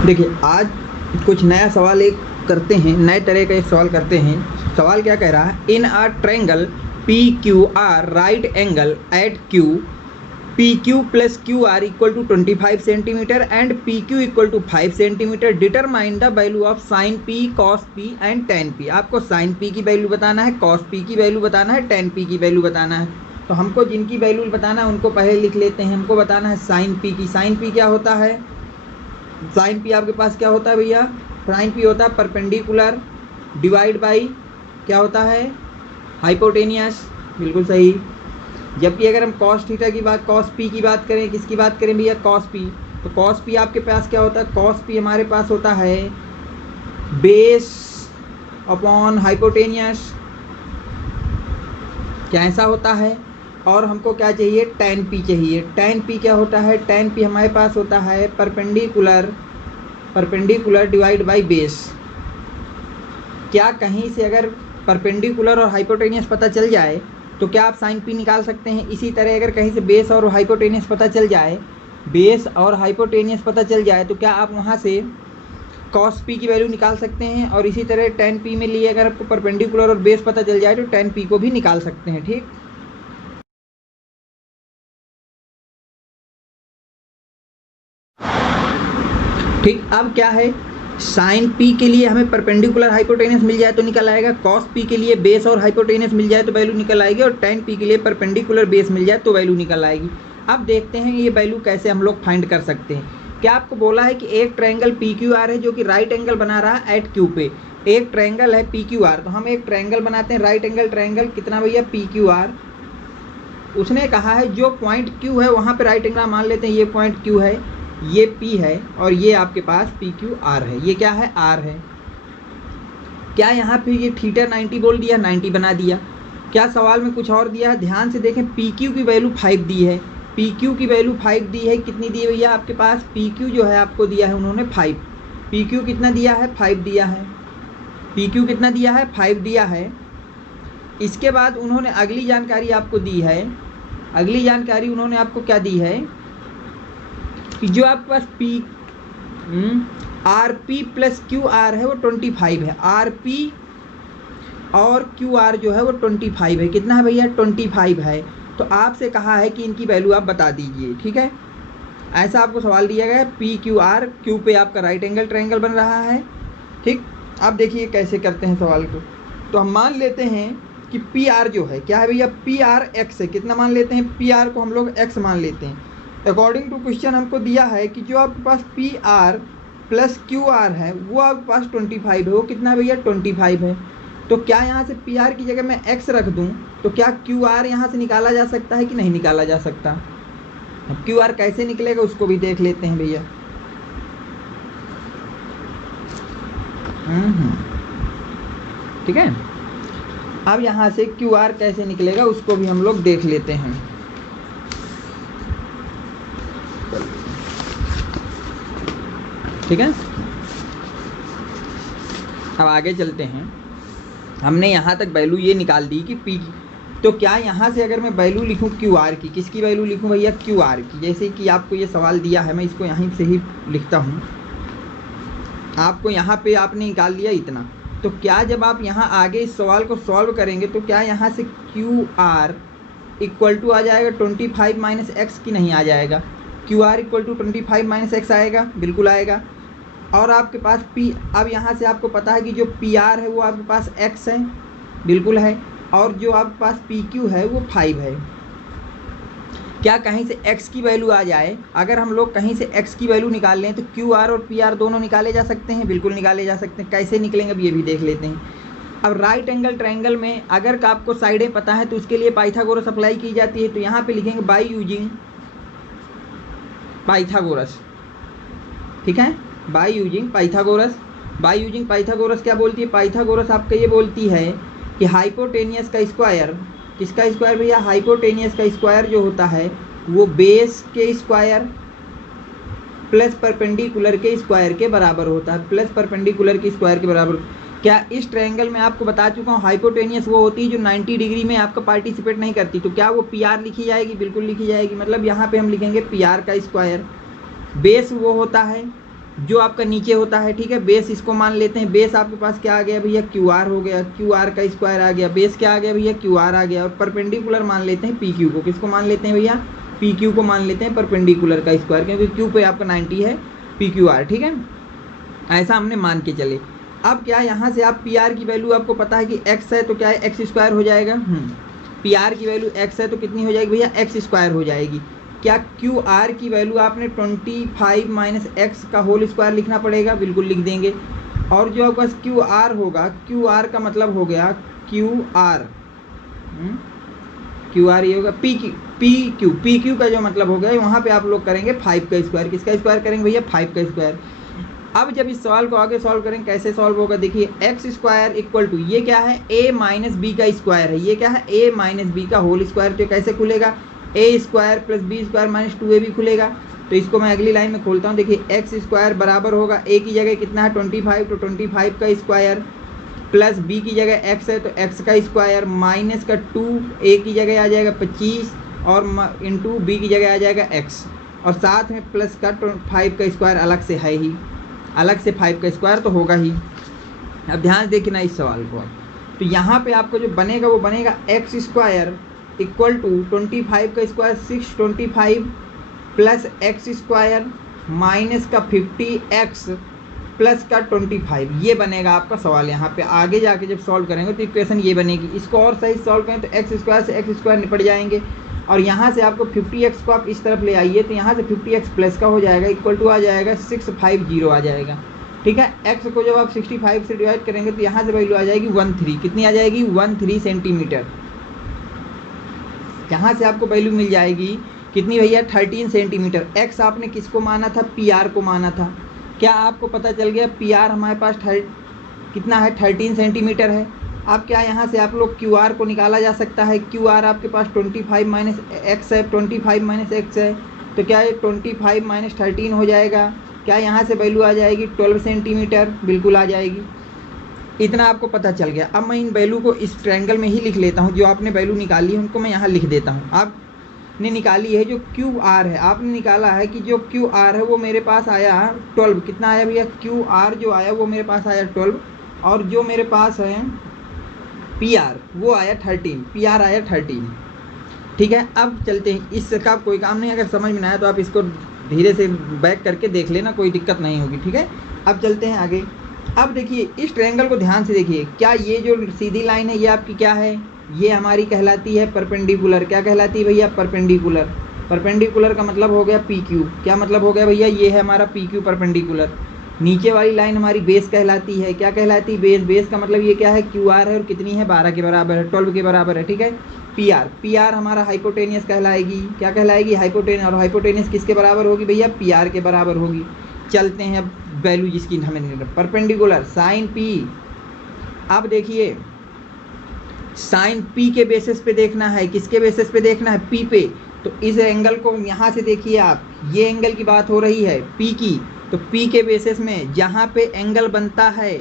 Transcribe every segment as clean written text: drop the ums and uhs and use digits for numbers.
देखिए आज कुछ नया सवाल एक करते हैं, नए तरह का एक सवाल करते हैं। सवाल क्या कह रहा है, in a triangle P Q R right angle at Q P Q plus Q R equal to 25 centimetre and P Q equal to 5 centimetre, determine the value of sine P cos P and tan P. आपको sine P की value बताना है, cos P की value बताना है, ten P की value बताना है। तो हमको जिनकी वैल्यू बताना है उनको पहले लिख लेते हैं। हमको बताना है साइन पी की। साइन पी क्या होता है, साइन पी आपके पास क्या होता है भैया, साइन पी होता है परपेंडिकुलर डिवाइड बाई क्या होता है, हाइपोटेनियस। बिल्कुल सही। जबकि अगर हम कॉस थीटा की बात, कॉस पी की बात करें, किसकी बात करें भैया, कॉस पी, तो कॉस पी आपके पास क्या होता है, कॉस पी हमारे पास होता है बेस अपॉन हाइपोटेनियस। क्या ऐसा होता है। और हमको क्या चाहिए, टेन पी चाहिए। टेन पी क्या होता है, टेन पी हमारे पास होता है परपेंडिकुलर डिवाइड बाई बेस। क्या कहीं से अगर परपेंडिकुलर और हाइपोटेनियस पता चल जाए तो क्या आप साइन पी निकाल सकते हैं। इसी तरह अगर कहीं से बेस और हाइपोटेनियस पता चल जाए, बेस और हाइपोटेनियस पता चल जाए तो क्या आप वहाँ से कॉस पी की वैल्यू निकाल सकते हैं। और इसी तरह टेन पी में लिए अगर आपको परपेंडिकुलर और बेस पता चल जाए तो टेन पी को भी निकाल सकते हैं। ठीक, ठीक। अब क्या है, साइन पी के लिए हमें परपेंडिकुलर हाइपोटेनियस मिल जाए तो निकल आएगा, कॉस पी के लिए बेस और हाइपोटेनियस मिल जाए तो वैल्यू निकल आएगी, और टेन पी के लिए परपेंडिकुलर बेस मिल जाए तो वैल्यू निकल आएगी। अब देखते हैं ये वैल्यू कैसे हम लोग फाइंड कर सकते हैं। क्या आपको बोला है कि एक ट्रायंगल पी क्यू आर है जो कि राइट एंगल बना रहा है एट क्यू पे। एक ट्रायंगल है पी क्यू आर, तो हम एक ट्रायंगल बनाते हैं राइट एंगल ट्रायंगल, कितना भैया, पी क्यू आर। उसने कहा है जो पॉइंट क्यू है वहाँ पे राइट एंगल मान लेते हैं, ये पॉइंट क्यू है, ये P है, और ये आपके पास पी क्यू आर है। ये क्या है, R है। क्या यहाँ पे ये थीटा 90 बोल दिया, 90 बना दिया। क्या सवाल में कुछ और दिया है, ध्यान से देखें। PQ की वैल्यू 5 दी है, PQ की वैल्यू 5 दी है। कितनी दी है भैया आपके पास, PQ जो है आपको दिया है उन्होंने 5। PQ कितना दिया है, 5 दिया है। PQ कितना दिया है, 5 दिया है। इसके बाद उन्होंने अगली जानकारी आपको दी है, अगली जानकारी उन्होंने आपको क्या दी है कि जो आपके पास R P plus Q R है वो 25 है। आर पी और क्यू आर जो है वो 25 है। कितना है भैया, 25 है। तो आपसे कहा है कि इनकी वैल्यू आप बता दीजिए। ठीक है, ऐसा आपको सवाल दिया गया है। पी क्यू आर, क्यू पे आपका राइट एंगल ट्रायंगल बन रहा है। ठीक, अब देखिए कैसे करते हैं सवाल को। तो हम मान लेते हैं कि पी आर जो है क्या है भैया, पी आर एक्स है। कितना मान लेते हैं, पी आर को हम लोग एक्स मान लेते हैं। अकॉर्डिंग टू क्वेश्चन हमको दिया है कि जो आपके पास P R plus Q R है वो आपके पास 25 है। वो कितना भैया, 25 है। तो क्या यहाँ से पी आर की जगह मैं एक्स रख दूँ तो क्या क्यू आर यहाँ से निकाला जा सकता है कि नहीं निकाला जा सकता। अब क्यू आर कैसे निकलेगा उसको भी देख लेते हैं भैया। ठीक है, अब यहाँ से क्यू आर कैसे निकलेगा उसको भी हम लोग देख लेते हैं। ठीक है, अब आगे चलते हैं। हमने यहाँ तक वैल्यू ये निकाल दी कि पी, तो क्या यहाँ से अगर मैं वैल्यू लिखूँ क्यू आर की, किसकी वैल्यू लिखूँ भैया, क्यू आर की। जैसे कि आपको ये सवाल दिया है, मैं इसको यहीं से ही लिखता हूँ। आपको यहाँ पे आपने निकाल लिया इतना, तो क्या जब आप यहाँ आगे इस सवाल को सॉल्व करेंगे तो क्या यहाँ से क्यू आर इक्वल टू आ जाएगा 25 माइनस एक्स की नहीं आ जाएगा। Q R equal to 25 minus x आएगा, बिल्कुल आएगा। और आपके पास पी, अब यहाँ से आपको पता है कि जो पी आर है वो आपके पास एक्स है, बिल्कुल है। और जो आपके पास पी क्यू है वो 5 है। क्या कहीं से x की वैल्यू आ जाए, अगर हम लोग कहीं से x की वैल्यू निकाल लें तो क्यू आर और पी आर दोनों निकाले जा सकते हैं, बिल्कुल निकाले जा सकते हैं। कैसे निकलेंगे अब ये भी देख लेते हैं। अब राइट एंगल ट्रायंगल में अगर आपको साइडें पता है तो उसके लिए पाइथागोरस अप्लाई की जाती है। तो यहाँ पे लिखेंगे बाय यूजिंग पाइथागोरस। ठीक है, by using Pythagoras. By using Pythagoras क्या बोलती है, पाइथागोरस आपका ये बोलती है कि हाइपोटेनियस का स्क्वायर, किसका स्क्वायर भैया, हाइपोटेनियस का स्क्वायर जो होता है वो बेस के स्क्वायर प्लस परपेंडिकुलर के स्क्वायर के बराबर होता है, प्लस परपेंडिकुलर के स्क्वायर के बराबर। क्या इस ट्रायंगल में आपको बता चुका हूँ, हाइपोटेनियस वो होती है जो 90 डिग्री में आपका पार्टिसिपेट नहीं करती। तो क्या वो पी आर लिखी जाएगी, बिल्कुल लिखी जाएगी। मतलब यहाँ पे हम लिखेंगे पी आर का स्क्वायर। बेस वो होता है जो आपका नीचे होता है, ठीक है, बेस इसको मान लेते हैं। बेस आपके पास क्या आ गया भैया, क्यू आर हो गया, क्यू आर का स्क्वायर आ गया। बेस क्या आ गया भैया, क्यू आर आ गया। और परपेंडिकुलर मान लेते हैं पी क्यू को। किसको मान लेते हैं भैया, पी क्यू को मान लेते हैं परपेंडिकुलर का स्क्वायर, क्योंकि क्यू पे आपका 90 है, पी क्यू आर, ठीक है। ऐसा हमने मान के चले। अब क्या यहाँ से आप पी आर की वैल्यू आपको पता है कि एक्स है तो क्या है, एक्स स्क्वायर हो जाएगा। पी आर की वैल्यू एक्स है तो कितनी हो जाएगी भैया, एक्स स्क्वायर हो जाएगी। क्या क्यू आर की वैल्यू आपने 25 माइनस एक्स का होल स्क्वायर लिखना पड़ेगा, बिल्कुल लिख देंगे। और जो आपके पास क्यू आर होगा, क्यू आर का मतलब हो गया क्यू आर, क्यू आर ये होगा पी क्यू का जो मतलब हो गया, वहाँ पे आप लोग करेंगे 5 का स्क्वायर। किसका स्क्वायर करेंगे भैया, 5 का स्क्वायर। अब जब इस सवाल को आगे सॉल्व करेंगे, कैसे सॉल्व होगा, देखिए एक्स स्क्वायर इक्वल टू ये क्या है, ए माइनस बी का स्क्वायर है। ये क्या है, ए माइनस बी का होल स्क्वायर। तो कैसे खुलेगा, A square plus B square minus 2a भी खुलेगा। तो इसको मैं अगली लाइन में खोलता हूँ। देखिए एक्स स्क्वायर बराबर होगा, ए की जगह कितना है 25, तो 25 का स्क्वायर, प्लस बी की जगह एक्स है तो एक्स का स्क्वायर, माइनस का 2, ए की जगह आ जाएगा 25 और इंटू बी की जगह आ जाएगा एक्स, और साथ में प्लस का 5 का स्क्वायर अलग से है ही, अलग से 5 का स्क्वायर तो होगा ही। अब ध्यान देखना इस सवाल को। तो यहाँ पे आपको जो बनेगा वो बनेगा एक्स स्क्वायर इक्वल टू 25 का square 625 plus x square minus का 50x प्लस का 25, ये बनेगा आपका सवाल। यहाँ पे आगे जाके जब सॉल्व करेंगे तो इक्वेशन ये बनेगी। इसको और सही सॉल्व करें तो एक्स स्क्वायर से एक्स स्क्वायर निपट जाएंगे, और यहाँ से आपको 50x को आप इस तरफ ले आइए तो यहाँ से 50x प्लस का हो जाएगा, इक्वल टू आ जाएगा 650 आ जाएगा, ठीक है। x को जब आप 65 से डिवाइड करेंगे तो यहाँ से वैल्यू आ जाएगी 13, कितनी आ जाएगी 13 सेंटीमीटर। यहाँ से आपको वैल्यू मिल जाएगी कितनी भैया, 13 सेंटीमीटर। x आपने किसको माना था, पी आर को माना था। क्या आपको पता चल गया, पी आर हमारे पास कितना है, 13 सेंटीमीटर है। अब क्या यहाँ से आप लोग क्यू आर को निकाला जा सकता है। क्यू आर आपके पास 25 माइनस एक्स है, 25 माइनस एक्स है तो क्या है 25 माइनस 13 हो जाएगा। क्या यहाँ से वैल्यू आ जाएगी 12 सेंटीमीटर, बिल्कुल आ जाएगी। इतना आपको पता चल गया। अब मैं इन वैल्यू को इस ट्रायंगल में ही लिख लेता हूँ। जो आपने वैल्यू निकाली है उनको मैं यहाँ लिख देता हूँ। आपने निकाली है जो क्यू आर है, आपने निकाला है कि जो क्यू आर है वो मेरे पास आया 12, कितना आया भैया, क्यू आर जो आया वो मेरे पास आया 12, और जो मेरे पास है पी आर वो आया 13, पी आर आया 13, ठीक है। अब चलते हैं, इसका कोई काम नहीं, अगर समझ में ना आया तो आप इसको धीरे से बैक करके देख लेना, कोई दिक्कत नहीं होगी, ठीक है। अब चलते हैं आगे। अब देखिए इस ट्रायंगल को ध्यान से देखिए, क्या ये जो सीधी लाइन है ये आपकी क्या है, ये हमारी कहलाती है परपेंडिकुलर। क्या कहलाती है भैया, परपेंडिकुलर। परपेंडिकुलर का मतलब हो गया पी क्यू। क्या मतलब हो गया भैया, ये है हमारा पी क्यू परपेंडिकुलर। नीचे वाली लाइन हमारी बेस कहलाती है। क्या कहलाती है, बेस। बेस का मतलब ये क्या है, क्यू आर है और कितनी है 12 के बराबर है, 12 के बराबर है, ठीक है। पी आर, पी आर हमारा हाइपोटेनियस कहलाएगी। क्या कहलाएगी, हाइपोटेनियस। और हाइपोटेनियस किसके बराबर होगी भैया, पी आर के बराबर होगी। चलते हैं अब वैल्यू जिसकी हमें परपेंडिकुलर साइन पी। अब देखिए साइन पी के बेसिस पे देखना है, किसके बेसिस पे देखना है, पी पे। तो इस एंगल को यहाँ से देखिए आप, ये एंगल की बात हो रही है पी की, तो पी के बेसिस में जहाँ पे एंगल बनता है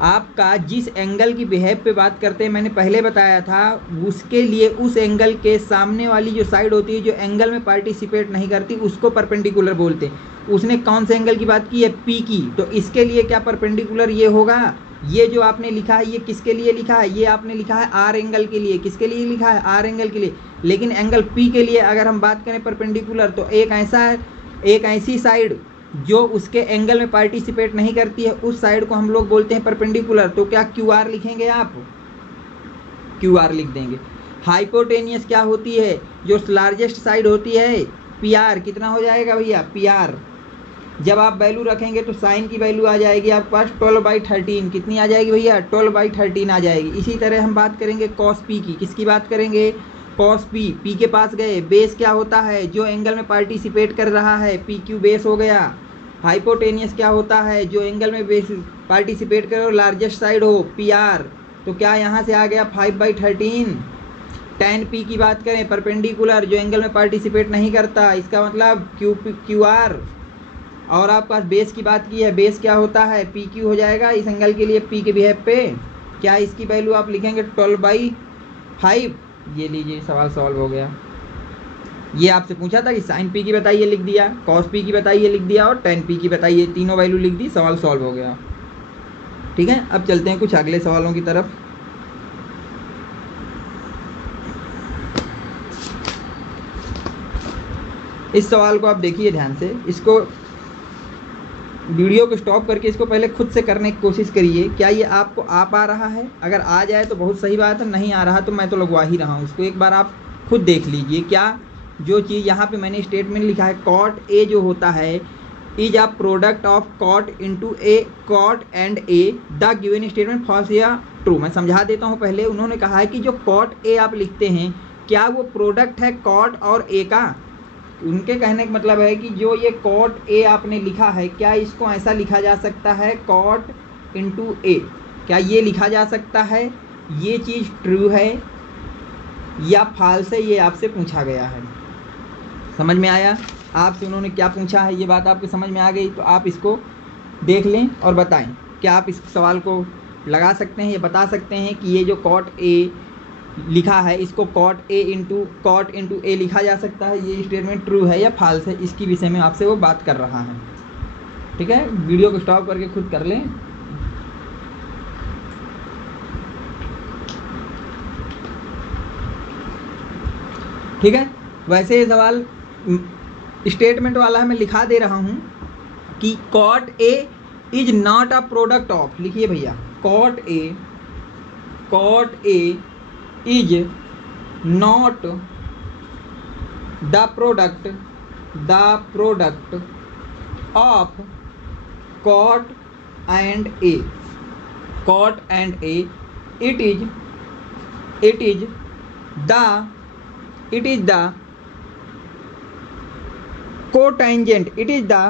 आपका, जिस एंगल की बिहेव पे बात करते हैं, मैंने पहले बताया था, उसके लिए उस एंगल के सामने वाली जो साइड होती है जो एंगल में पार्टिसिपेट नहीं करती उसको परपेंडिकुलर बोलते हैं। उसने कौन से एंगल की बात की है, पी की। तो इसके लिए क्या परपेंडिकुलर ये होगा, ये जो आपने लिखा है ये किसके लिए लिखा है, ये आपने लिखा है आर एंगल के लिए। किसके लिए लिखा है, आर एंगल के लिए। लेकिन एंगल पी के लिए अगर हम बात करें परपेंडिकुलर, तो एक ऐसी साइड जो उसके एंगल में पार्टिसिपेट नहीं करती है, उस साइड को हम लोग बोलते हैं परपेंडिकुलर। तो क्या क्यू आर लिखेंगे आप, क्यू आर लिख देंगे। हाइपोटेनियस क्या होती है, जो लार्जेस्ट साइड होती है, पी आर। कितना हो जाएगा भैया, पी आर। जब आप वैल्यू रखेंगे तो साइन की वैल्यू आ जाएगी आपके पास 12/13। कितनी आ जाएगी भैया, 12/13 आ जाएगी। इसी तरह हम बात करेंगे कॉस पी की। किसकी बात करेंगे, कॉस पी। पी के पास गए, बेस क्या होता है, जो एंगल में पार्टिसिपेट कर रहा है, पी क्यू बेस हो गया। हाइपोटेनियस क्या होता है, जो एंगल में बेस पार्टिसिपेट करे और लार्जेस्ट साइड हो, पी आर। तो क्या यहाँ से आ गया 5/13। tan पी की बात करें, परपेंडिकुलर, जो एंगल में पार्टिसिपेट नहीं करता, इसका मतलब क्यू आर। और आपके पास बेस की बात की है, बेस क्या होता है, पी क्यू हो जाएगा इस एंगल के लिए, पी के बिहेव पे। क्या इसकी वैल्यू आप लिखेंगे 12/5। ये लीजिए सवाल सॉल्व हो गया। ये आपसे पूछा था कि साइन पी की बताइए, लिख दिया, कॉस पी की बताइए, लिख दिया, और टेन पी की बताइए, तीनों वैल्यू लिख दी, सवाल सॉल्व हो गया। ठीक है, अब चलते हैं कुछ अगले सवालों की तरफ। इस सवाल को आप देखिए ध्यान से, इसको वीडियो को स्टॉप करके इसको पहले खुद से करने की कोशिश करिए, क्या ये आपको आ पा रहा है? अगर आ जाए तो बहुत सही बात है, नहीं आ रहा तो मैं तो लगवा ही रहा हूँ इसको, एक बार आप खुद देख लीजिए। क्या जो चीज़ यहाँ पे मैंने स्टेटमेंट लिखा है, कॉट ए जो होता है is a product of cot into A, cot and A, the given statement false या ट्रू। मैं समझा देता हूँ पहले। उन्होंने कहा है कि जो कॉट ए आप लिखते हैं, क्या वो प्रोडक्ट है कॉट और ए का? उनके कहने का मतलब है कि जो ये कॉट ए आपने लिखा है, क्या इसको ऐसा लिखा जा सकता है कॉट इंटू ए? क्या ये लिखा जा सकता है? ये चीज़ ट्रू है या फॉल्स है, ये आपसे पूछा गया है। समझ में आया? आपसे उन्होंने क्या पूछा है, ये बात आपको समझ में आ गई तो आप इसको देख लें और बताएं। क्या आप इस सवाल को लगा सकते हैं, ये बता सकते हैं कि ये जो कॉट ए लिखा है, इसको कॉट इंटू ए लिखा जा सकता है, ये स्टेटमेंट ट्रू है या फॉल्स है? इसकी विषय में आपसे वो बात कर रहा है। ठीक है, वीडियो को स्टॉप करके खुद कर लें। ठीक है, वैसे ये सवाल स्टेटमेंट वाला है, मैं लिखा दे रहा हूँ कि cot A is not a product of, लिखिए भैया, cot A is not the product of cot and A, it is the cotangent, it is the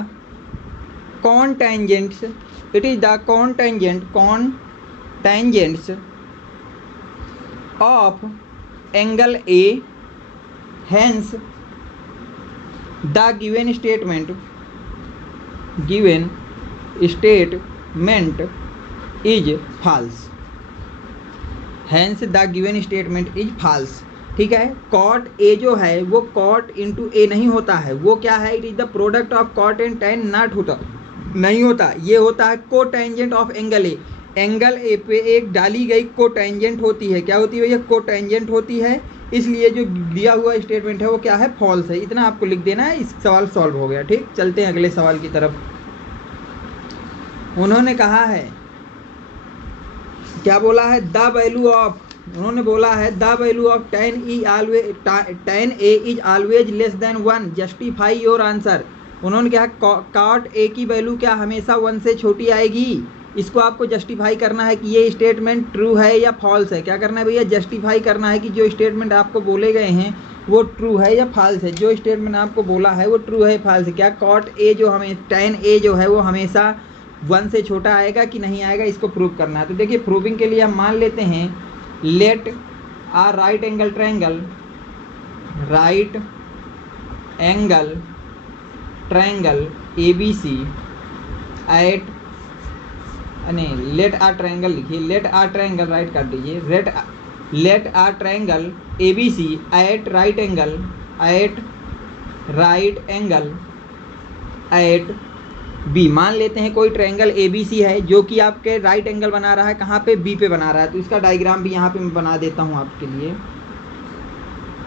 contangents of angle A, hence the given statement is false, hence the given statement is false। ठीक है, cot A जो है वो cot into ए नहीं होता है, वो क्या है, it is the product of cot and ten, not होता, नहीं होता, ये होता है cotangent of angle A. Angle A पे एक डाली गई कोटेंजेंट होती है, क्या होती है भैया, कोटेंजेंट होती है, इसलिए जो दिया हुआ स्टेटमेंट है वो क्या है, फॉल्स है। इतना आपको लिख देना है, इस सवाल सॉल्व हो गया। ठीक, चलते हैं अगले सवाल की तरफ। उन्होंने कहा है, क्या बोला है, द वैल्यू ऑफ, उन्होंने बोला है the value of ten A is always less than 1, justify your answer. उन्होंने कहा कॉट ए की वैल्यू क्या हमेशा 1 से छोटी आएगी? इसको आपको जस्टिफाई करना है कि ये स्टेटमेंट ट्रू है या फॉल्स है। क्या करना है भैया, जस्टिफाई करना है कि जो स्टेटमेंट आपको बोले गए हैं वो ट्रू है या फॉल्स है। जो स्टेटमेंट आपको बोला है वो ट्रू है फॉल्स है। क्या कॉट ए जो हमें टेन ए जो है वो हमेशा 1 से छोटा आएगा कि नहीं आएगा, इसको प्रूव करना है। तो देखिए, प्रूविंग के लिए हम मान लेते हैं, let a right angle triangle ABC at, नहीं, लेट आ ट्रायंगल लिखिए, लेट आ ट्रायंगल राइट कर दीजिए, let a triangle ABC at right angle at B. मान लेते हैं कोई ट्रायंगल ABC है जो कि आपके राइट एंगल बना रहा है, कहाँ पे, बी पे बना रहा है। तो इसका डायग्राम भी यहाँ पे मैं बना देता हूँ आपके लिए।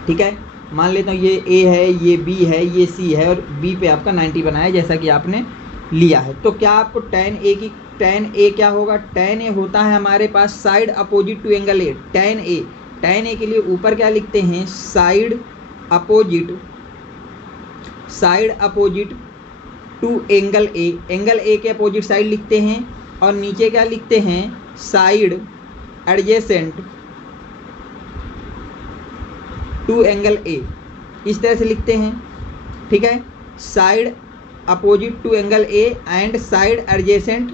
ठीक है, मान लेता हूँ ये A है, ये B है, ये C है और B पे आपका 90 बनाया जैसा कि आपने लिया है। तो क्या आपको tan A क्या होगा, tan A होता है हमारे पास side opposite to angle A। tan A के लिए ऊपर क्या लिखते हैं, side opposite to angle A, angle A के अपोजिट साइड लिखते हैं, और नीचे क्या लिखते हैं, side adjacent to angle A, इस तरह से लिखते हैं। ठीक है, side opposite to angle A and side adjacent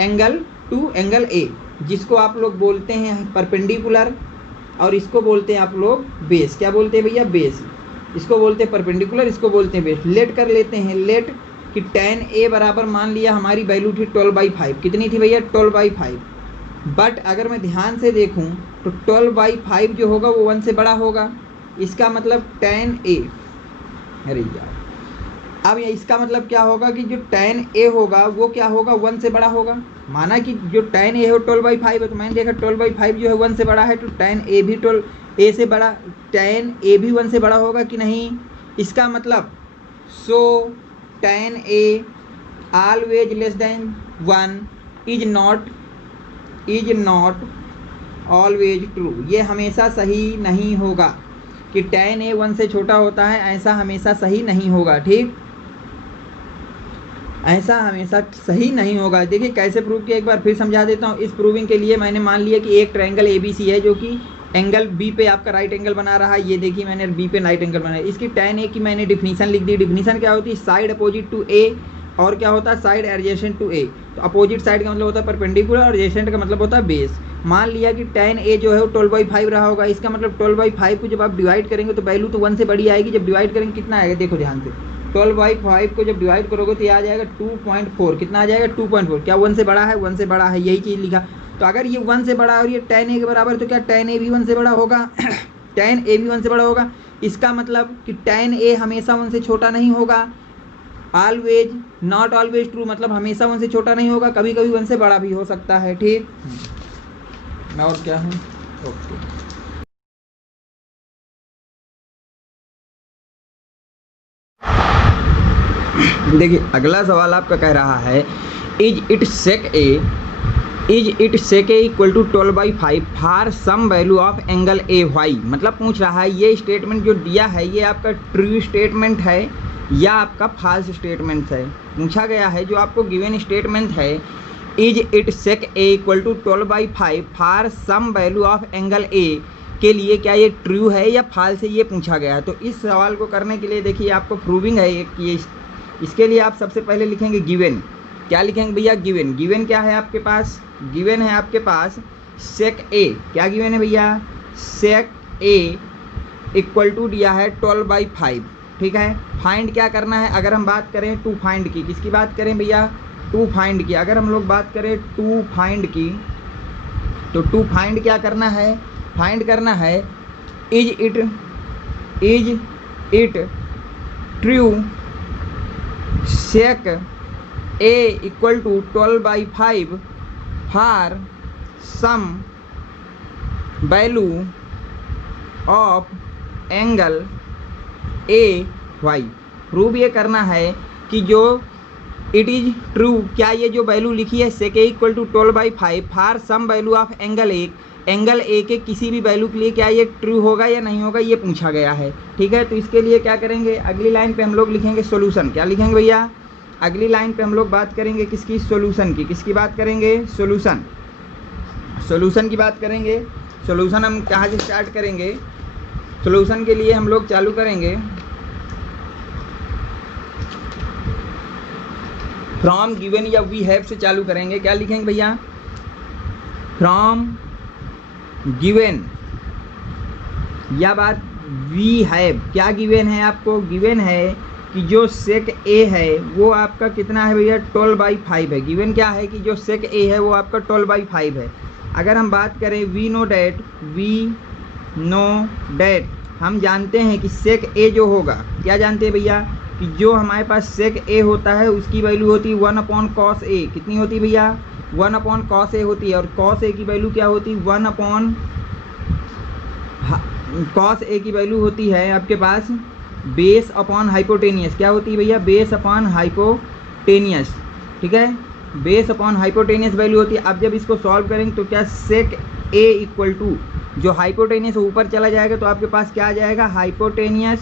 angle to angle A, जिसको आप लोग बोलते हैं परपेंडिकुलर और इसको बोलते हैं आप लोग बेस। क्या बोलते हैं भैया, बेस। इसको बोलते हैं परपेंडिकुलर, इसको बोलते हैं बेस। लेट कर लेते हैं, लेट कि tan A बराबर मान लिया हमारी वैल्यू थी 12/5। कितनी थी भैया, 12/5। बट अगर मैं ध्यान से देखूं तो 12/5 जो होगा वो 1 से बड़ा होगा। इसका मतलब tan A अरे यार, अब ये इसका मतलब क्या होगा कि जो tan a होगा वो क्या होगा, 1 से बड़ा होगा। माना कि जो tan a है 12/5 है, तो मैंने देखा 12/5 जो है 1 से बड़ा है, तो tan a भी 12 a से बड़ा, tan a भी 1 से बड़ा होगा कि नहीं। इसका मतलब सो tan a always less than 1 is not always true। ये हमेशा सही नहीं होगा कि tan a 1 से छोटा होता है, ऐसा हमेशा सही नहीं होगा। ठीक, ऐसा हमेशा सही नहीं होगा। देखिए कैसे प्रूव किया, एक बार फिर समझा देता हूँ। इस प्रूविंग के लिए मैंने मान लिया कि एक ट्रायंगल ABC है जो कि एंगल B पे आपका राइट एंगल बना रहा है। ये देखिए मैंने B पे राइट एंगल बनाया। इसकी tan A की मैंने डिफिनीशन लिख दी। डिफिनीशन क्या होती है, साइड अपोजिट टू A, और क्या होता है, साइड एडजेसेंट टू A। तो अपोजिट साइड का मतलब होता है परपेंडिकुलर और एडजेसेंट का मतलब होता है बेस। मान लिया कि tan A जो है वो 12/5 रहा होगा। इसका मतलब 12/5 को जब आप डिवाइड करेंगे तो वैल्यू तो 1 से बड़ी आएगी। जब डिवाइड करेंगे कितना आएगा, देखो ध्यान से, 12/5 को जब डिवाइड करोगे तो ये आ जाएगा 2.4। कितना आ जाएगा, 2.4। क्या 1 से बड़ा है, 1 से बड़ा है, यही चीज़ लिखा। तो अगर ये 1 से बड़ा है और ये tan A के बराबर है, तो क्या tan A भी 1 से बड़ा होगा tan A भी 1 से बड़ा होगा। इसका मतलब कि tan A हमेशा 1 से छोटा नहीं होगा। ऑलवेज, नॉट ऑलवेज ट्रू, मतलब हमेशा 1 से छोटा नहीं होगा, कभी कभी 1 से बड़ा भी हो सकता है। ठीक, मैं और क्या हूँ, ओके। देखिए अगला सवाल आपका कह रहा है, is it sec A equal to 12/5 for some value of angle A y. मतलब पूछ रहा है ये स्टेटमेंट जो दिया है ये आपका ट्रू स्टेटमेंट है या आपका फॉल्स स्टेटमेंट है। पूछा गया है जो आपको गिवन स्टेटमेंट है, is it sec A equal to 12/5 for some value of angle A के लिए क्या ये ट्रू है या फॉल्स है, ये पूछा गया है। तो इस सवाल को करने के लिए देखिए आपको प्रूविंग है एक, ये इसके लिए आप सबसे पहले लिखेंगे गिवन। क्या लिखेंगे भैया, गिवन। गिवन क्या है आपके पास, गिवन है आपके पास सेक ए। क्या गिवन है भैया, सेक ए इक्वल टू दिया है 12/5। ठीक है, फाइंड क्या करना है, अगर हम बात करें टू फाइंड की, किसकी बात करें भैया, टू फाइंड की। अगर हम लोग बात करें टू फाइंड की, तो टू फाइंड क्या करना है, फाइंड करना है is it true sec A equal to 12/5 for some value of angle A y. Prove ये करना है कि जो इट इज ट्रू, क्या ये जो वैल्यू लिखी है sec A equal to 12/5 for some value of angle A के किसी भी वैल्यू के लिए क्या ये ट्रू होगा या नहीं होगा, ये पूछा गया है। ठीक है, तो इसके लिए क्या करेंगे, अगली लाइन पे हम लोग लिखेंगे सॉल्यूशन। क्या लिखेंगे भैया, अगली लाइन पे हम लोग बात करेंगे किसकी, सॉल्यूशन की। किसकी बात करेंगे, सॉल्यूशन की बात करेंगे। सॉल्यूशन हम कहाँ से स्टार्ट करेंगे, सॉल्यूशन के लिए हम लोग चालू करेंगे फ्रॉम गिवन या वी हैव से चालू करेंगे। क्या लिखेंगे भैया, फ्रॉम गिवन या बात वी हैव। क्या गिवन है आपको, गिवन है कि जो सेक ए है वो आपका कितना है भैया, 12/5 है। गिवन क्या है कि जो सेक ए है वो आपका 12/5 है। अगर हम बात करें वी नो डैट, हम जानते हैं कि सेक ए जो होगा, क्या जानते हैं भैया, कि जो हमारे पास सेक ए होता है उसकी वैल्यू होती है 1/cos ए। कितनी होती है भैया, 1/cos ए होती है। और cos ए की वैल्यू क्या होती है, cos ए की वैल्यू होती है आपके पास बेस अपॉन हाइपोटेनियस। क्या होती है भैया, बेस अपॉन हाइपोटेनियस। ठीक है, बेस अपॉन हाइपोटेनियस वैल्यू होती है। अब जब इसको सॉल्व करेंगे तो क्या सेक ए इक्वल टू जो हाइपोटेनियस ऊपर चला जाएगा तो आपके पास क्या आ जाएगा, हाइपोटेनियस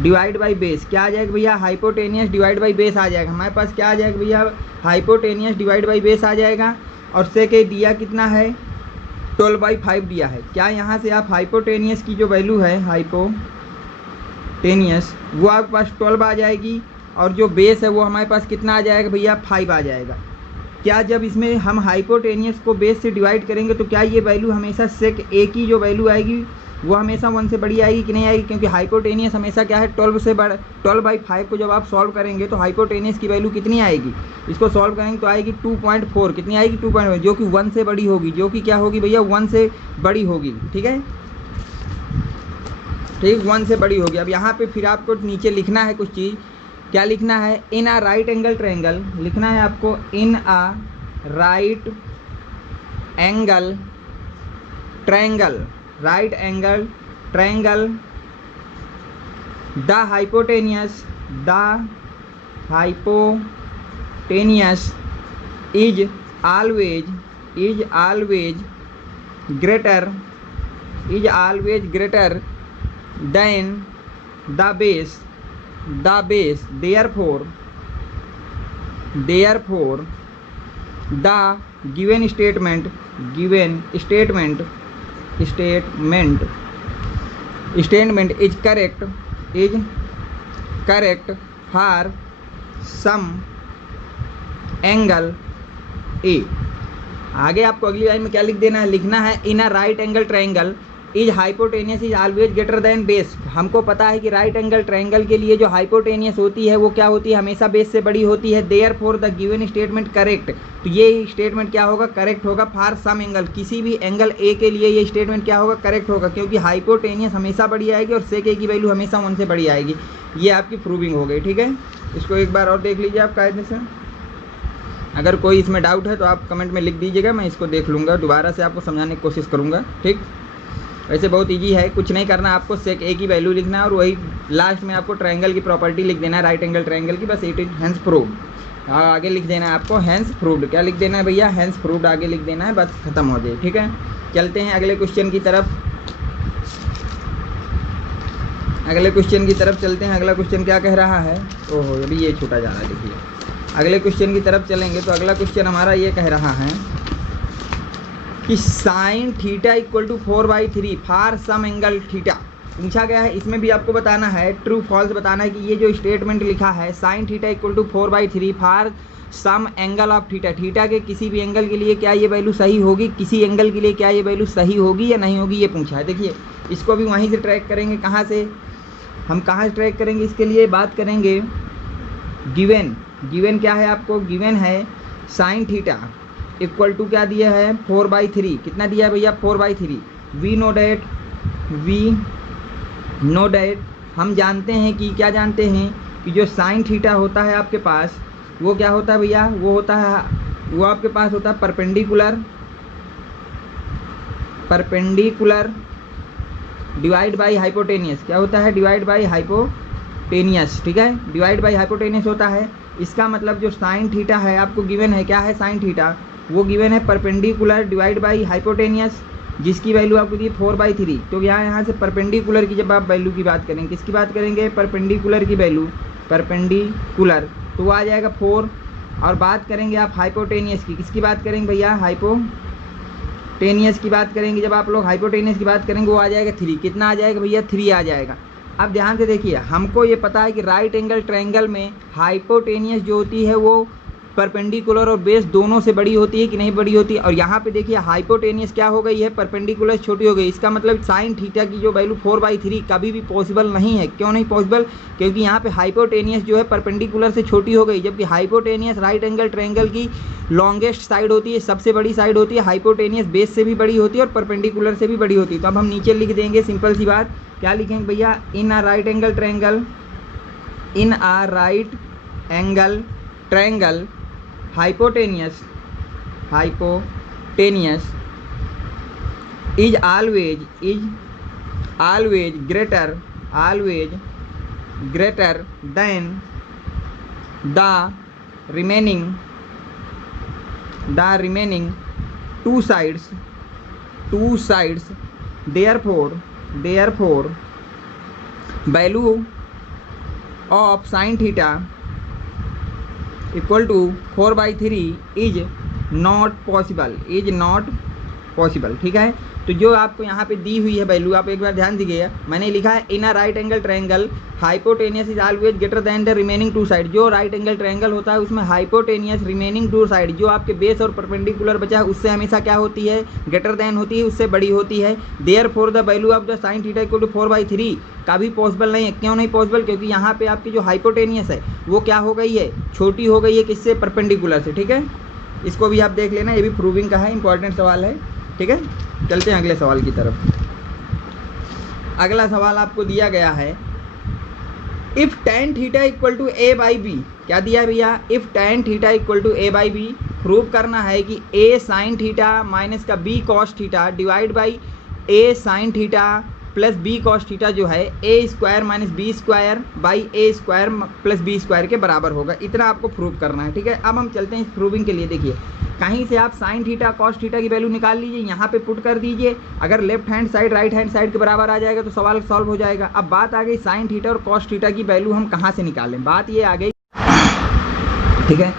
डिवाइड बाई बेस। क्या आ जाएगा भैया, हाइपोटेनियस डिवाइड बाई बेस आ जाएगा। हमारे पास क्या आ जाएगा भैया, हाइपोटेनियस डिवाइड बाई बेस आ जाएगा। और सेक ए दिया कितना है, 12/5 दिया है। क्या यहाँ से आप हाइपोटेनियस की जो वैल्यू है, हाइपोटेनियस, वो आपके पास 12 आ जाएगी। और जो बेस है वो हमारे पास कितना आ जाएगा भैया, 5 आ जाएगा। क्या जब इसमें हम हाइपोटेनियस को बेस से डिवाइड करेंगे तो क्या ये वैल्यू हमेशा सेक ए की जो वैल्यू आएगी वो हमेशा 1 से बड़ी आएगी कि नहीं आएगी, क्योंकि हाइपोटेनियस हमेशा क्या है 12 से बड़ा। 12/5 को जब आप सॉल्व करेंगे तो हाइपोटेनियस की वैल्यू कितनी आएगी, इसको सॉल्व करेंगे तो आएगी 2.4। कितनी आएगी, 2.4, जो कि 1 से बड़ी होगी, जो कि क्या होगी भैया, 1 से बड़ी होगी। ठीक है, ठीक, 1 से बड़ी होगी। अब यहाँ पे फिर आपको नीचे लिखना है कुछ चीज़, क्या लिखना है, in a right angle triangle लिखना है आपको, in a right angle triangle, right angle triangle, the hypotenuse is always greater than the base, therefore the given statement is correct for some angle A। आगे आपको अगली line में क्या लिख देना है, लिखना है in a right angle triangle is hypotenuse is always greater than base. हमको पता है कि राइट एंगल ट्रायंगल के लिए जो हाइपोटेनियस होती है वो क्या होती है, हमेशा बेस से बड़ी होती है। Therefore the given statement correct, तो ये स्टेटमेंट क्या होगा, करेक्ट होगा। फॉर सम एंगल, किसी भी एंगल ए के लिए ये स्टेटमेंट क्या होगा, करेक्ट होगा, क्योंकि हाइपोटेनियस हमेशा बड़ी आएगी और सेक ए की वैल्यू हमेशा 1 से बड़ी आएगी। ये आपकी प्रूविंग हो गई। ठीक है, इसको एक बार और देख लीजिए आप कायदे से। अगर कोई इसमें डाउट है तो आप कमेंट में लिख दीजिएगा, मैं इसको देख लूँगा, दोबारा से आपको समझाने की कोशिश करूँगा। ठीक, वैसे बहुत इजी है, कुछ नहीं करना, आपको सेक ए की वैल्यू लिखना है और वही लास्ट में आपको ट्रायंगल की प्रॉपर्टी लिख देना है, राइट एंगल ट्रायंगल की, बस इट इज हैंस प्रूव्ड। आगे लिख देना है आपको हैंस प्रूव्ड, क्या लिख देना है भैया, हैंस प्रूव्ड आगे लिख देना है, बस खत्म हो जाए। ठीक है, चलते हैं अगले क्वेश्चन की तरफ। अगले क्वेश्चन क्या कह रहा है, ओहो अभी ये छोटा जा रहा है, देखिए अगले क्वेश्चन की तरफ चलेंगे तो अगला क्वेश्चन हमारा ये कह रहा है कि sine theta equal to 4/3 for some angle theta पूछा गया है। इसमें भी आपको बताना है, ट्रू फॉल्स बताना है कि ये जो स्टेटमेंट लिखा है sine theta equal to 4/3 for some angle of theta, theta के किसी भी एंगल के लिए क्या ये वैल्यू सही होगी, किसी एंगल के लिए क्या ये वैल्यू सही होगी या नहीं होगी, ये पूछा है। देखिए इसको भी वहीं से ट्रैक करेंगे, कहाँ से हम कहाँ से ट्रैक करेंगे, इसके लिए बात करेंगे गिवन क्या है आपको, गिवन है साइन थीटा इक्वल टू क्या दिया है 4/3, कितना दिया है भैया 4/3। वी नो डैट हम जानते हैं कि क्या जानते हैं कि जो साइन थीटा होता है आपके पास वो क्या होता है भैया, वो आपके पास होता है परपेंडिकुलर डिवाइड बाई हाइपोटेनियस, क्या होता है डिवाइड बाई हाइपोटेनियस। ठीक है, डिवाइड बाई हाइपोटेनियस होता है। इसका मतलब जो साइन थीटा है आपको गिवन है, क्या है साइन थीटा, वो गिवन है परपेंडिकुलर डिवाइड बाई हाइपोटेनियस, जिसकी वैल्यू आपको दी 4/3। तो यहाँ से परपेंडिकुलर की जब आप वैल्यू की बात करेंगे, किसकी बात करेंगे, परपेंडिकुलर की वैल्यू, परपेंडिकुलर तो वो आ जाएगा 4। और बात करेंगे आप हाइपोटेनियस की, किसकी बात करेंगे भैया, हाइपोटेनियस की बात करेंगे। जब आप लोग हाइपोटेनियस की बात करेंगे वो आ जाएगा 3, कितना आ जाएगा भैया 3 आ जाएगा। अब ध्यान से देखिए, हमको ये पता है कि राइट एंगल ट्रायंगल में हाइपोटेनियस जो होती है वो परपेंडिकुलर और बेस दोनों से बड़ी होती है कि नहीं बड़ी होती है। और यहाँ पे देखिए हाइपोटेनियस क्या हो गई है, परपेंडिकुलर छोटी हो गई। इसका मतलब साइन थीटा की जो वैल्यू 4/3 कभी भी पॉसिबल नहीं है। क्यों नहीं पॉसिबल, क्योंकि यहाँ पे हाइपोटेनियस जो है परपेंडिकुलर से छोटी हो गई, जबकि हाइपोटेनियस राइट एंगल ट्रायंगल की लॉन्गेस्ट साइड होती है, सबसे बड़ी साइड होती है। हाइपोटेनियस बेस से भी बड़ी होती है और परपेंडिकुलर से भी बड़ी होती है। तो अब हम नीचे लिख देंगे सिंपल सी बात, क्या लिखेंगे भैया, in a right angle triangle hypotenuse is always greater than the remaining two sides therefore value of sin theta equal to 4/3 is not possible। ठीक है, तो जो आपको यहाँ पे दी हुई है वैल्यू, आप एक बार ध्यान दीजिएगा, मैंने लिखा है in a right angle triangle hypotenuse is always greater than the remaining two side. जो राइट एंगल ट्रायंगल होता है उसमें हाइपोटेनियस रिमेनिंग टू साइड जो आपके बेस और परपेंडिकुलर बचा है उससे हमेशा क्या होती है, ग्रेटर देन होती है, उससे बड़ी होती है। Therefore the value of the sine theta equal to 4/3 का भी पॉसिबल नहीं है। क्यों नहीं पॉसिबल, क्योंकि यहाँ पे आपकी जो हाइपोटेनियस है वो क्या हो गई है, छोटी हो गई है, किससे, परपेंडिकुलर से। ठीक है, इसको भी आप देख लेना, ये भी प्रूविंग का है, इंपॉर्टेंट सवाल है। ठीक है, चलते हैं अगले सवाल की तरफ। अगला सवाल आपको दिया गया है, if tan theta equal to a by B, क्या दिया है भैया, if tan theta equal to a by B, prove करना है कि a साइन थीटा माइनस का b cos theta divide by a sine theta plus b cos theta जो है a square minus B square by a square plus B square के बराबर होगा। इतना आपको प्रूव करना है, ठीक है। अब हम चलते हैं इस प्रूविंग के लिए। देखिए कहीं से आप साइन थीटा कॉस थीटा की वैल्यू निकाल लीजिए, यहाँ पे पुट कर दीजिए, अगर left hand side right hand side के बराबर आ जाएगा तो सवाल सॉल्व हो जाएगा। अब बात आ गई साइन थीटा और कॉस थीटा की वैल्यू हम कहाँ से निकालें, बात ये आ गई, ठीक है।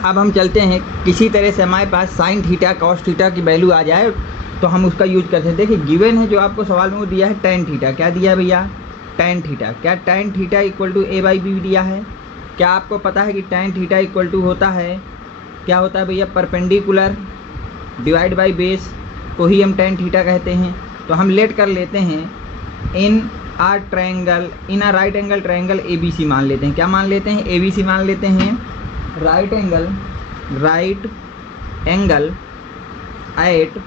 अब हम चलते हैं, किसी तरह से हमारे पास साइन थीटा कॉस थीटा की वैल्यू आ जाए तो हम उसका यूज करते हैं। देखिए गिवन है जो आपको सवाल में वो दिया है tan थीटा, क्या दिया है भैया, tan थीटा, क्या tan theta equal to a by B दिया है। क्या आपको पता है कि tan थीटा इक्वल टू होता है, क्या होता है भैया, परपेंडिकुलर डिवाइड बाई बेस को ही हम tan थीटा कहते हैं। तो हम लेट कर लेते हैं इन आ triangle, in a right angle triangle ABC मान लेते हैं, क्या मान लेते हैं, ABC मान लेते हैं, राइट एंगल एट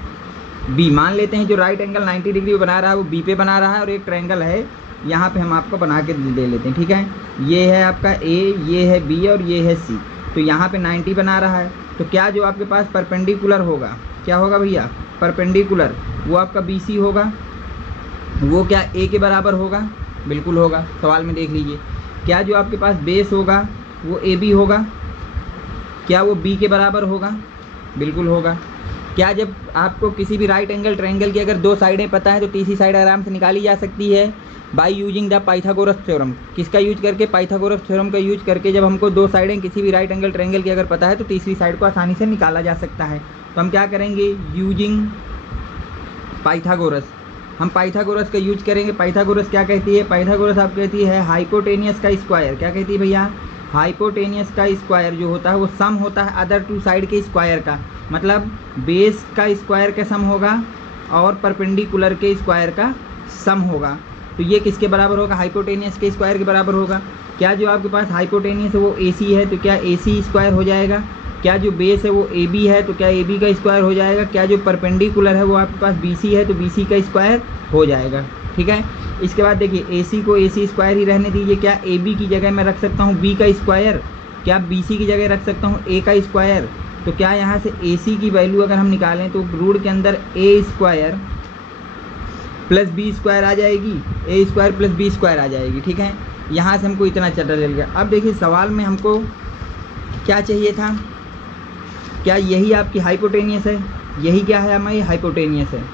बी मान लेते हैं। जो राइट एंगल 90 डिग्री बना रहा है वो बी पे बना रहा है, और एक ट्रायंगल है यहाँ पे हम आपको बना के दे लेते हैं, ठीक है। ये है आपका ए, ये है बी और ये है सी, तो यहाँ पे 90 बना रहा है। तो क्या जो आपके पास परपेंडिकुलर होगा, क्या होगा भैया, परपेंडिकुलर, वो आपका BC होगा, वो क्या ए के बराबर होगा, बिल्कुल होगा, सवाल में देख लीजिए। क्या जो आपके पास बेस होगा वो AB होगा, क्या वो B के बराबर होगा, बिल्कुल होगा। क्या जब आपको किसी भी राइट एंगल ट्रायंगल की अगर दो साइडें पता है तो तीसरी साइड आराम से निकाली जा सकती है by using the Pythagoras theorem. किसका यूज करके, पाइथागोरस थ्योरम का यूज करके जब हमको दो साइडें किसी भी राइट एंगल ट्रायंगल की अगर पता है तो तीसरी साइड को आसानी से निकाला जा सकता है। तो हम क्या करेंगे, यूजिंग पाइथागोरस, हम पाइथागोरस का यूज करेंगे। पाइथागोरस क्या कहती है, पाइथागोरस आप कहती है हाइपोटेनियस का स्क्वायर, क्या कहती है भैया, हाइपोटेनियस का स्क्वायर जो होता है वो सम होता है अदर टू साइड के स्क्वायर का, मतलब बेस का स्क्वायर का सम होगा और परपेंडिकुलर के स्क्वायर का सम होगा। तो ये किसके बराबर होगा, हाइपोटेनियस के स्क्वायर के बराबर होगा। क्या जो आपके पास हाइपोटेनियस है वो AC है तो क्या AC स्क्वायर हो जाएगा, क्या जो बेस है वो AB है तो क्या AB का स्क्वायर हो जाएगा, क्या जो परपेंडिकुलर है वो आपके पास BC है तो BC का स्क्वायर हो जाएगा, ठीक है। इसके बाद देखिए AC को AC स्क्वायर ही रहने दीजिए, क्या AB की जगह मैं रख सकता हूँ B का स्क्वायर, क्या BC की जगह रख सकता हूँ A का स्क्वायर। तो क्या यहाँ से AC की वैल्यू अगर हम निकालें तो रूट के अंदर A square plus B square आ जाएगी, A square plus B square आ जाएगी, ठीक है। यहाँ से हमको इतना चल गया। अब देखिए सवाल में हमको क्या चाहिए था, क्या यही आपकी हाइपोटेनियस है, यही क्या है हमारी हाइपोटेनियस है,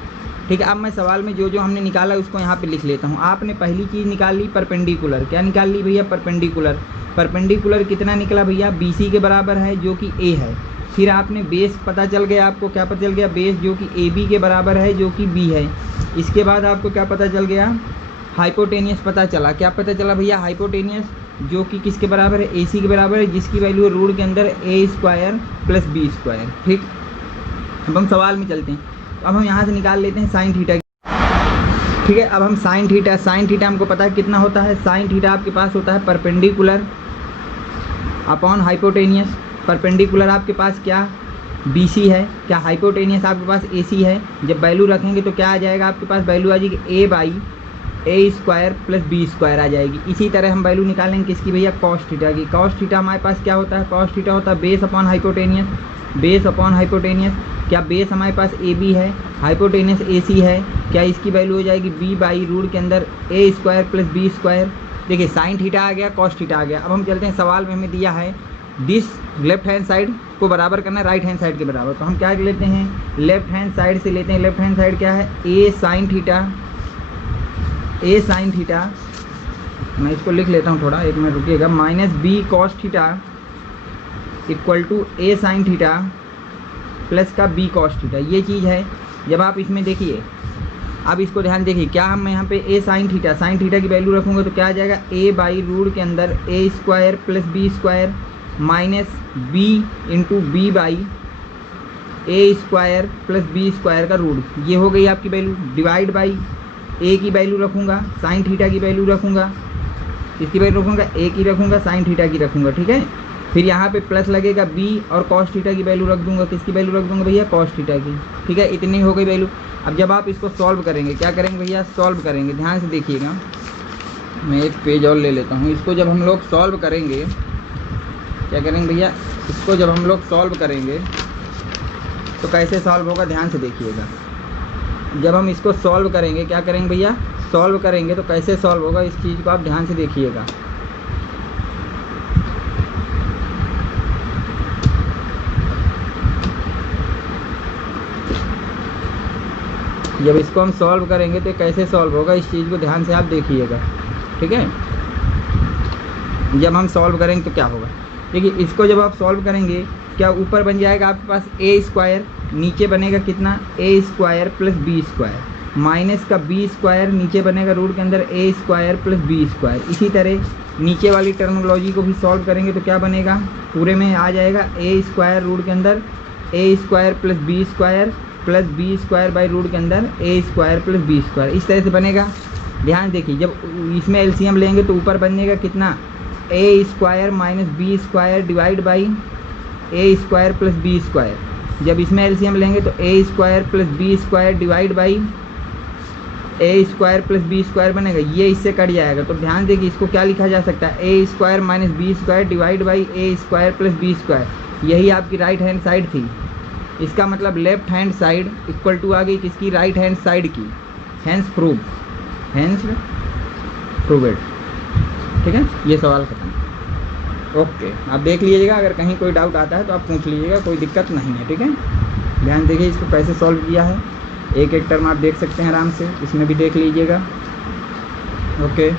ठीक है। अब मैं सवाल में जो जो हमने निकाला उसको यहाँ पे लिख लेता हूँ। आपने पहली चीज़ निकाल ली परपेंडिकुलर, क्या निकाल ली भैया, परपेंडिकुलर। परपेंडिकुलर कितना निकला भैया, BC के बराबर है जो कि A है। फिर आपने बेस पता चल गया, आपको क्या पता चल गया, बेस जो कि AB के बराबर है जो कि B है। इसके बाद आपको क्या पता चल गया, हाइपोटेनियस पता चला, क्या पता चला भैया, हाइपोटेनियस जो कि किसके बराबर है, AC के बराबर है, जिसकी वैल्यू है रूट के अंदर A square plus B square, ठीक। अब हम सवाल में चलते हैं। अब हम यहाँ से निकाल लेते हैं साइन थीटा, ठीक है। अब हम साइन थीटा हमको पता है कितना होता है, साइन थीटा आपके पास होता है परपेंडिकुलर अपॉन हाइपोटेनियस। परपेंडिकुलर आपके पास क्या BC है, क्या हाइपोटेनियस आपके पास AC है। जब वैल्यू रखेंगे तो क्या आ जाएगा, आपके पास वैल्यू आ जाएगी A by A square plus B square आ जाएगी। इसी तरह हम वैल्यू निकालेंगे किसकी भैया, कॉस थीटा की। कॉस थीटा हमारे पास क्या होता है, कॉस थीटा होता है base upon hypotenuse, base upon hypotenuse. क्या बेस हमारे पास AB है, हाइपोटेनियस AC है, क्या इसकी वैल्यू हो जाएगी B बाई रूट के अंदर A square plus B square. देखिए साइन थीटा आ गया, कॉस थीटा आ गया। अब हम चलते हैं, सवाल में हमें दिया है दिस लेफ्ट हैंड साइड को बराबर करना है राइट हैंड साइड के बराबर। तो हम क्या लेते हैं, लेफ्ट हैंड साइड से लेते हैं। लेफ्ट हैंड साइड क्या है, A साइन थीटा, मैं इसको लिख लेता हूँ थोड़ा, एक मिनट रुकिएगा, minus B cos theta equal to A sine theta plus का B कॉस थीटा। ये चीज़ है। जब आप इसमें देखिए, अब इसको ध्यान देखिए, क्या हम यहाँ पे A साइन थीटा की वैल्यू रखूँगा तो क्या आ जाएगा, A बाई रूट के अंदर A square plus B square minus B into B by A square plus B square का रूट। ये हो गई आपकी वैल्यू, डिवाइड बाई A की वैल्यू रखूँगा, साइन थीटा की वैल्यू रखूँगा, इसकी वैल्यू रखूँगा, A की रखूँगा, साइन थीटा की रखूँगा, ठीक है। फिर यहाँ पे प्लस लगेगा B और कॉस थीटा की वैल्यू रख दूँगा, किसकी वैल्यू रख दूँगा भैया, कॉस थीटा की, ठीक है। इतनी हो गई वैल्यू। अब जब आप इसको सॉल्व करेंगे, क्या करेंगे भैया, सॉल्व करेंगे, ध्यान से देखिएगा। मैं एक पेज और ले लेता हूँ। इसको जब हम लोग सॉल्व करेंगे, क्या करेंगे भैया, इसको जब हम लोग सॉल्व करेंगे तो कैसे सॉल्व होगा, ध्यान से देखिएगा। जब हम इसको सॉल्व करेंगे, क्या करेंगे भैया, सॉल्व करेंगे तो कैसे सॉल्व होगा, इस चीज़ को आप ध्यान से देखिएगा। जब इसको हम सॉल्व करेंगे तो कैसे सॉल्व होगा, इस चीज़ को ध्यान से आप देखिएगा, ठीक है। जब हम सॉल्व करेंगे तो क्या होगा, देखिए इसको जब आप सॉल्व करेंगे, क्या ऊपर बन जाएगा आपके पास ए स्क्वायर, नीचे बनेगा कितना, A square plus B square, minus का बी स्क्वायर, नीचे बनेगा रूट के अंदर A square plus B square. इसी तरह नीचे वाली टर्मिनोलॉजी को भी सॉल्व करेंगे तो क्या बनेगा, पूरे में आ जाएगा ए स्क्वायर रूट के अंदर A square plus B square by root के अंदर A square plus B square. इस तरह से बनेगा। ध्यान देखिए, जब इसमें एलसीएम लेंगे तो ऊपर बनेगा कितना, A square minus B square divide by A square plus B square. जब इसमें एलसीएम लेंगे तो A square plus B square divide by A square plus B square बनेगा, ये इससे कट जाएगा। तो ध्यान देखिए, इसको क्या लिखा जा सकता है, A square minus B square divide by A square plus B square. यही आपकी राइट हैंड साइड थी। इसका मतलब left hand side equal to आ गई किसकी, राइट हैंड साइड की। हैंस प्रूव, हैंस प्रूवेड, ठीक है। ये सवाल खत्म। ओके, आप देख लीजिएगा, अगर कहीं कोई डाउट आता है तो आप पूछ लीजिएगा, कोई दिक्कत नहीं है, ठीक है। ध्यान देखिए इसको कैसे सॉल्व किया है, एक एक टर्म आप देख सकते हैं आराम से, इसमें भी देख लीजिएगा। ओके।